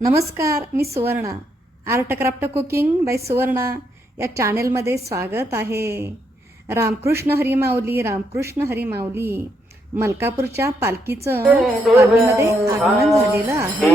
नमस्कार मी Suvarna. Art craft cooking by Suvarna या चॅनेलमध्ये स्वागत आहे. रामकृष्ण हरिमाऊली रामकृष्ण हरिमाऊली मलकापूरच्या पालखीचं पालखीमध्ये आगमन झालेलं आहे.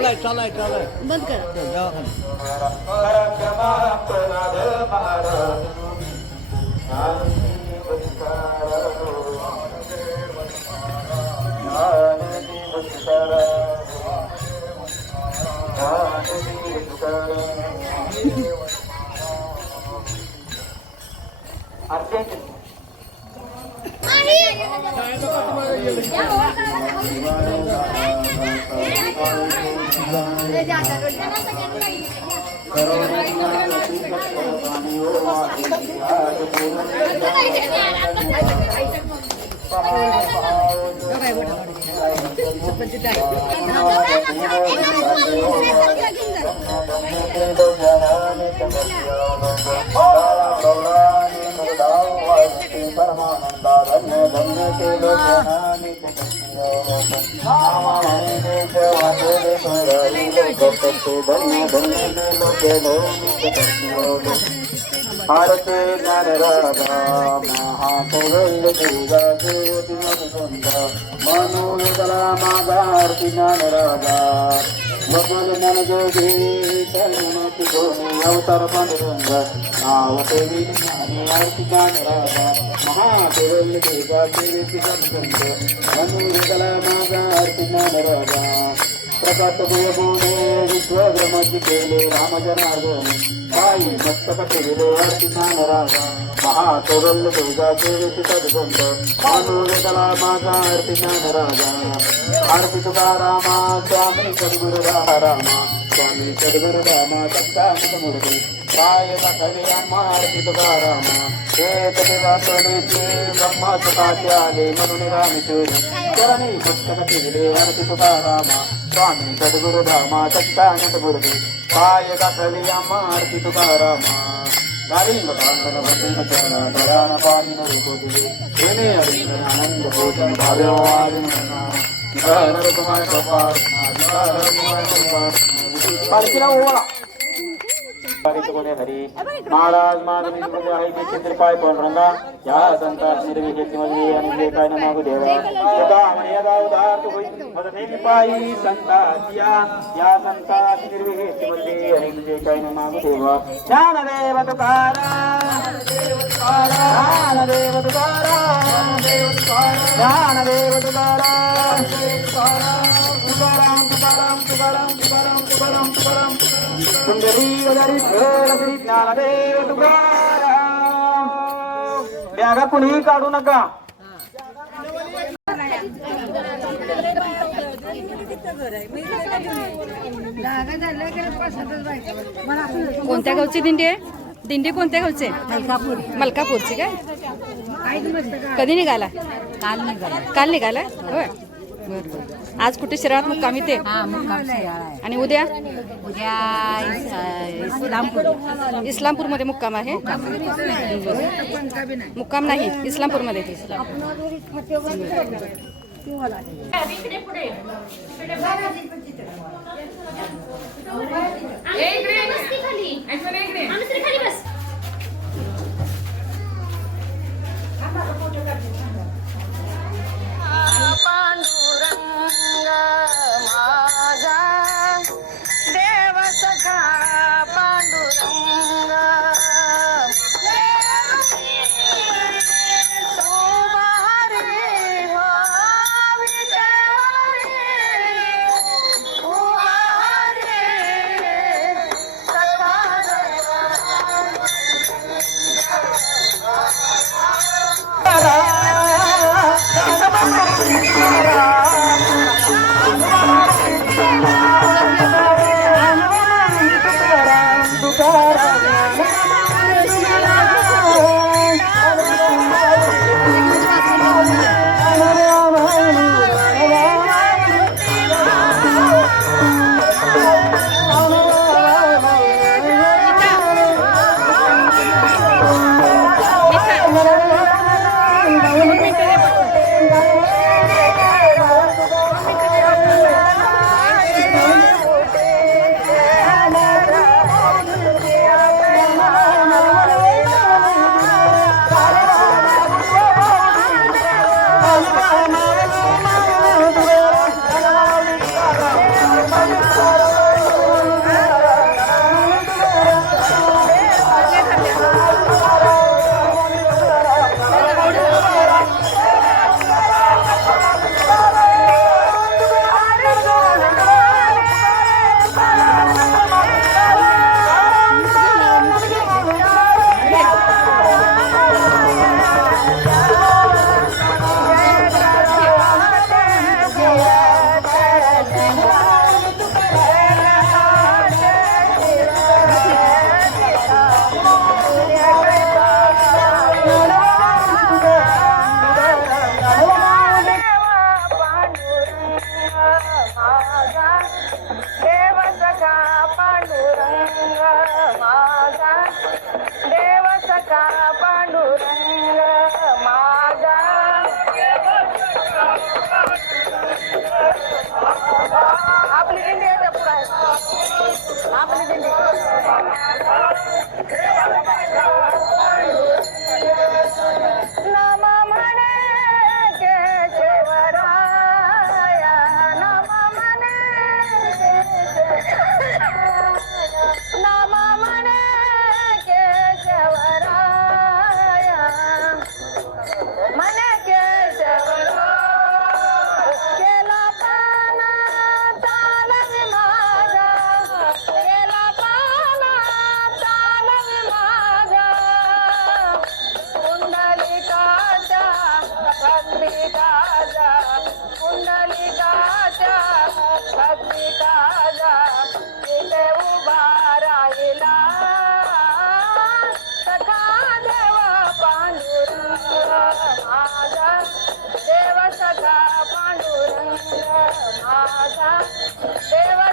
चालाय चालाय चालाय. बंद करा. भारते नरराजा Oh, दुर्गा देवती धन्य धन्य केलो. धन्य धन्य बबल मन जोगी तरुणती गोनी अवतार पांडुरंग नाव देवी ज्ञानी आरती ज्ञानराजा महापौरल दुर्गा देवती मधुकुंद मनोदला माझा आरती ज्ञानराजा प्रकाश ಪ್ರಕಟದೇವೋಣೇ ವಿಶ್ವಗ್ರಮತಿ ಕೇಳೆ ರಾಮಜನಾರ್ದನೆ ತಾಯಿ ಮಸ್ತಪತಿವಿದೆ ಅರ್ಚಿತಾನರಾಗ ಮಹಾಕೌರಲ್ಯ ದುರ್ಗಾ ಸೇವಿಸಿ ತದುಕೊಂಡು ಮಾತೋಗಲ ಮಾಗ ಅರ್ಚಿತಾನರಾಗ ಆರ್ತಿ ತುಕಾರಾಮ ಸ್ವಾಮಿ ಸದ್ಗುರು ರಾಮ ರಾಮ స్వామి జగదరరామ సత్యాముఖముడు సాయన కవియమ్మ అర్పితుగారామ ఏతనివాసనే బ్రహ్మ సదాచాలి మనుని రామిచూరి పుస్తక తిరిగి అర్పితుగారామ स्वामी सद्गुरु धामा सत्यानंद गुरुदेव पाय दाखवे आरती तुकारामा दारिंग कांदन वंदन चरण दयान पाणी नरुपती हेने अरिंद आनंद भोजन भाव्य वालिन निकार रुकमाय कपार निकार रुकमाय कपार पालखीला ओवाळा महाराज मागणी म्हणजे आहे ते चंद्रपाय पांडुरंगा या संतात निर्विशेष मध्ये आणि जे काय नागू देवा सदा म्हणे यदा उदार होई मदने पायी संतात या या संतात निर्विशेष मध्ये आणि जे काय नागू देवा ज्ञानदेव तुकारा ज्ञानदेव तुकारा ज्ञानदेव तुकारा तुकाराम तुकाराम तुकाराम तुकाराम तुकाराम तुकाराम सुंदरी वगैरे श्री ज्ञानदेव तुकाराम बॅगा कुणीही काढू नका कोणत्या गावची दिंडी आहे? दिंडी कोणत्या गावची? मलकापूर. मलकापूरची काय? कधी निघाला? काल निघाला. काल निघाला? होय. आज कुठे शहरात मुक्काम इथे? हा आणि उद्या? उद्या इस- इस्लामपूर. इस्लामपूरमध्ये मुक्काम आहे. मुक्काम नाही इस्लामपूरमध्ये खाली. बस. 啊。আমার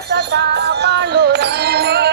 सदा पांडुरंग।